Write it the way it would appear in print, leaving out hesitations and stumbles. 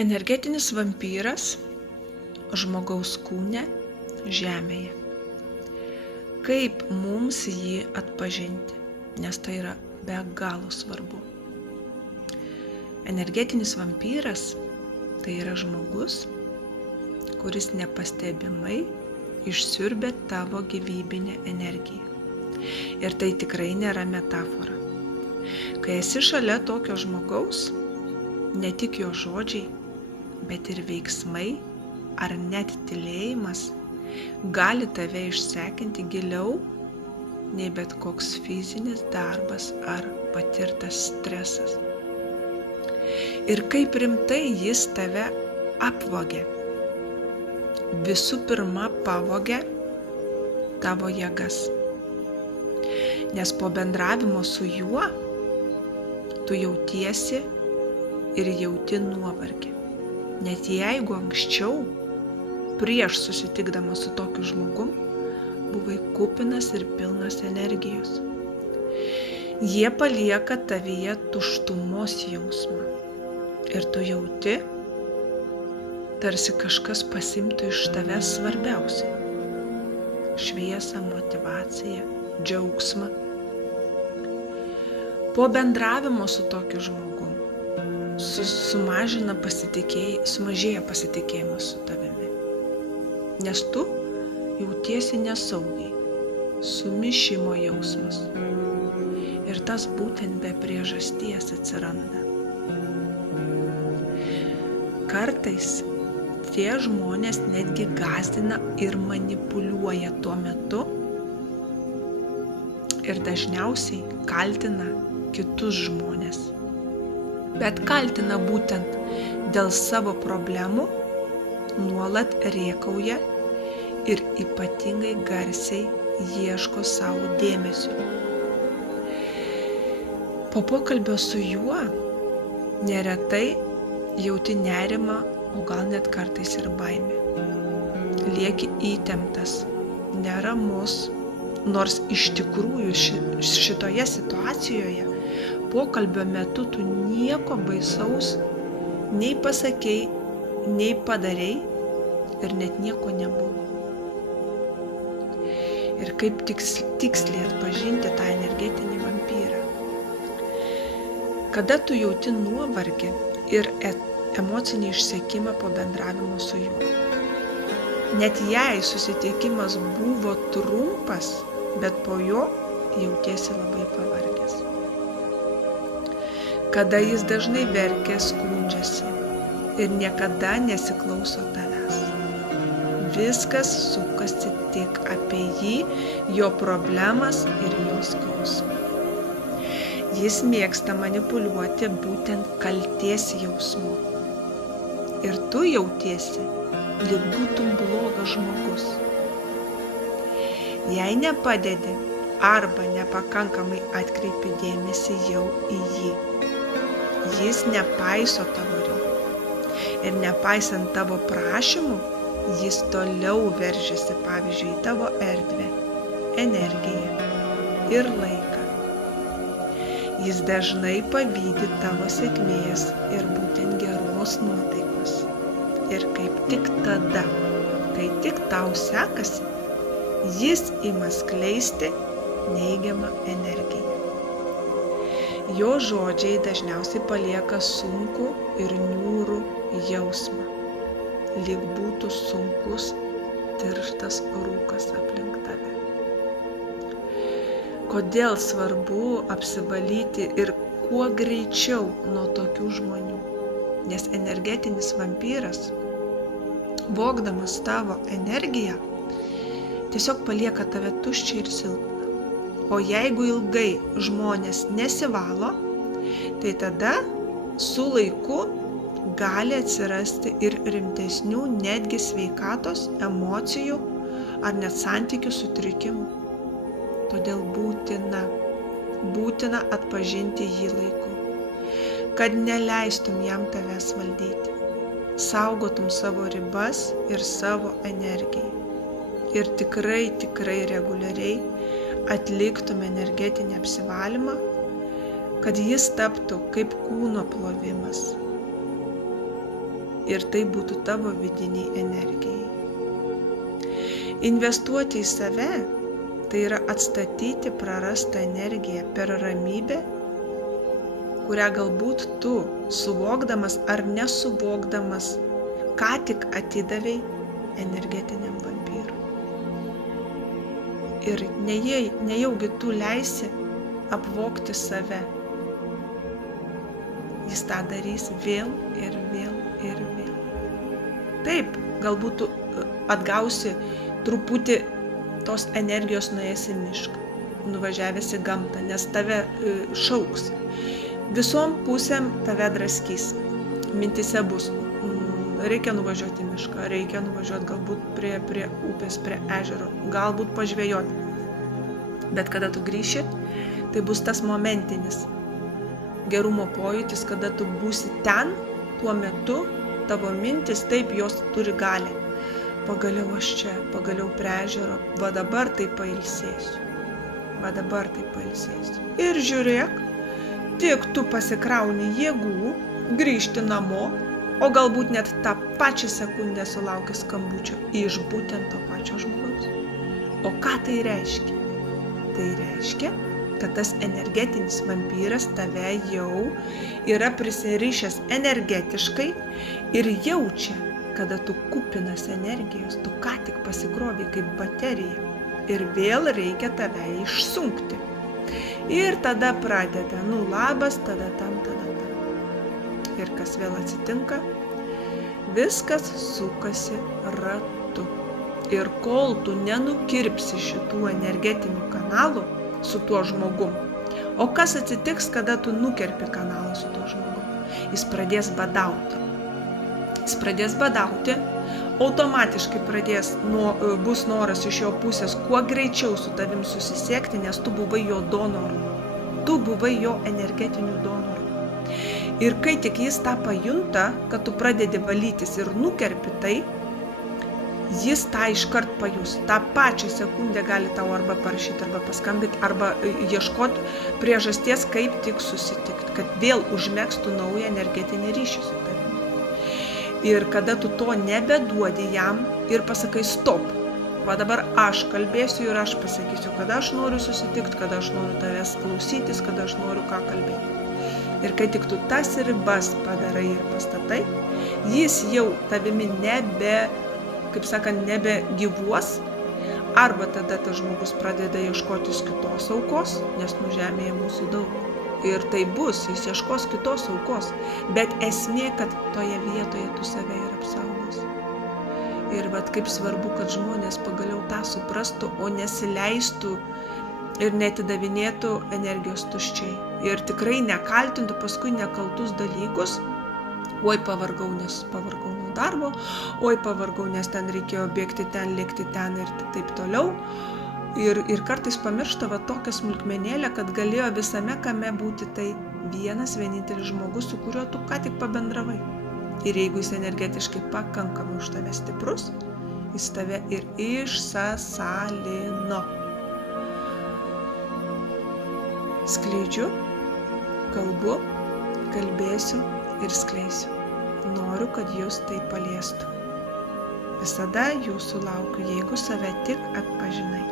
Energetinis vampyras žmogaus kūne žemėje. Kaip mums jį atpažinti, nes tai yra be galo svarbu. Energetinis vampyras tai yra žmogus, kuris nepastebimai išsiurbia tavo gyvybinę energiją. Ir tai tikrai nėra metafora. Kai esi šalia tokio žmogaus, ne tik jo žodžiai, bet ir veiksmai ar net tylėjimas gali tave išsekinti giliau nei bet koks fizinis darbas ar patirtas stresas. Ir kaip rimtai jis tave apvogia. Visų pirma, pavogia tavo jėgas. Nes po bendravimo su juo tu jautiesi ir jauti nuovargį. Net jeigu anksčiau, prieš susitikdamas su tokiu žmogum, buvai kupinas ir pilnas energijos. Jie palieka tavyje tuštumos jausmą. Ir tu jauti, tarsi kažkas pasimtų iš tavęs svarbiausia. Šviesą, motyvaciją, džiaugsmą. Po bendravimo su tokiu žmogum sumažėja pasitikėjimas su tavimi. Nes tu jautiesi nesaugiai, sumišimo jausmas. Ir tas būtent be priežasties atsiranda. Kartais tie žmonės netgi gąsdina ir manipuliuoja tuo metu ir dažniausiai kaltina kitus žmones. Bet kaltina būtent dėl savo problemų, nuolat rėkauja ir ypatingai garsiai ieško savo dėmesio. Po pokalbio su juo neretai jauti nerimą, o gal net kartais ir baimę. Lieki įtemptas, neramus, nors iš tikrųjų šitoje situacijoje pokalbio metu tu nieko baisaus nei pasakei, nei padarei ir net nieko nebuvo. Ir kaip tiksliai atpažinti tą energetinį vampyrą? Kada tu jauti nuovargį ir emocinį išsekimą po bendravimo su juo. Net jei susitikimas buvo trumpas, bet po jo jautiesi labai pavargęs. Kada jis dažnai verkia, skundžiasi ir niekada nesiklauso tavęs. Viskas sukasi tik apie jį, jo problemas ir jo skausmą. Jis mėgsta manipuliuoti būtent kaltės jausmu. Ir tu jautiesi, lyg būtum blogas žmogus. Jei nepadedi arba nepakankamai atkreipi dėmesį jau į jį, jis nepaiso tavo ribų. Ir nepaisant tavo prašymų, jis toliau veržiasi, pavyzdžiui, į tavo erdvę, energiją ir laiką. Jis dažnai pavydi tavo sėkmės ir būtent geros nuotaikos. Ir kaip tik tada, kai tik tau sekasi, jis ima skleisti neigiamą energiją. Jo žodžiai dažniausiai palieka sunkų ir niūrų jausmą, lyg būtų sunkus, tirštas rūkas aplink tave. Kodėl svarbu apsivalyti ir kuo greičiau nuo tokių žmonių? Nes energetinis vampyras, vogdamas tavo energiją, tiesiog palieka tave tuščią ir silpną. O jeigu ilgai žmonės nesivalo, tai tada su laiku gali atsirasti ir rimtesnių netgi sveikatos, emocijų ar net santykių sutrikimų. Todėl būtina atpažinti jį laiku, kad neleistum jam tavęs valdyti, saugotum savo ribas ir savo energiją. Ir tikrai reguliariai atliktum energetinį apsivalymą, kad jis taptų kaip kūno plovimas. ir tai būtų tavo vidiniai energijai. Investuoti į save tai yra atstatyti prarastą energiją per ramybę, kurią galbūt tu, suvokdamas ar nesuvokdamas, ką tik atidavei energetiniam vampyrui. Ir nejaugi tu leisi apvogti save. Jis tą darys vėl ir vėl ir vėl. Taip, galbūt tu atgausi truputį tos energijos nuėjęs į mišką, nuvažiavęs į gamtą, nes tave šauks. Visom pusėm tave draskys. Mintise bus, reikia nuvažiuoti į mišką, reikia nuvažiuoti galbūt prie upės, prie ežero, galbūt pažvejoti. Bet kada tu grįši, tai bus tas momentinis gerumo pojūtis, kada tu būsi ten, tuo metu tavo mintis, taip, jos turi galią. Pagaliau aš čia, pagaliau prie ežero, va dabar tai pailsėsiu. Ir žiūrėk, tik tu pasikrauni jėgų, grįžti namo, o galbūt net tą pačią sekundę sulauki skambučio iš būtent to pačio žmogaus. O ką tai reiškia? Tai reiškia, kad tas energetinis vampyras tave jau yra prisirišęs energetiškai ir jaučia, kada tu kupinas energijos, tu ką tik pasikrovei kaip baterija ir vėl reikia tave išsunkti. Ir tada pradeda, labas, tada tam. Ir kas vėl atsitinka? Viskas sukasi ratu. Ir kol tu nenukirpsi šitų energetinių kanalų su tuo žmogum, o kas atsitiks, kada tu nukerpi kanalą su tuo žmogum? Jis pradės badauti, automatiškai bus noras iš jo pusės kuo greičiau su tavim susisiekti, nes tu buvai jo donoru, tu buvai jo energetiniu donoru. Ir kai tik jis tą pajunta, kad tu pradedi valytis ir nukerpi tai, jis tą iškart pajus. Ta pačią sekundę gali tau arba parašyti, arba paskambinti, arba ieškoti priežasties, kaip tik susitikti, kad vėl užmegztų naują energetinį ryšį su tavimi. Ir kada tu to nebeduodi jam ir pasakai stop, va dabar aš kalbėsiu ir aš pasakysiu, kada aš noriu susitikti, kada aš noriu tavęs klausytis, kada aš noriu ką kalbėti. Ir kai tik tu tas ribas padarai ir pastatai, jis jau tavimi nebe gyvuos, arba tada tas žmogus pradeda ieškotis kitos aukos, nes žemėje mūsų daug. Ir tai bus, jis ieškos kitos aukos, bet esmė, kad toje vietoje tu save ir apsaugosi. Ir kaip svarbu, kad žmonės pagaliau tą suprastų, o nesileistų ir netidavinėtų energijos tuščiai. Ir tikrai nekaltintų paskui nekaltus dalykus. Oi, pavargau, nes pavargau nuo darbo, oi, pavargau, nes ten reikėjo bėgti ten, lėkti ten ir taip toliau. Ir kartais pamiršta tokią smulkmenėlę, kad galėjo visame kame būti tai vienas vienintelis žmogus, su kuriuo tu ką tik pabendravai. Ir jeigu jis energetiškai pakankamai už tave stiprus, jis tave ir išsasalino. Skleidžiu, kalbu, kalbėsiu ir skleisiu. Noriu, kad jūs tai paliestų. Visada jūsų laukiu, jeigu save tik atpažinai.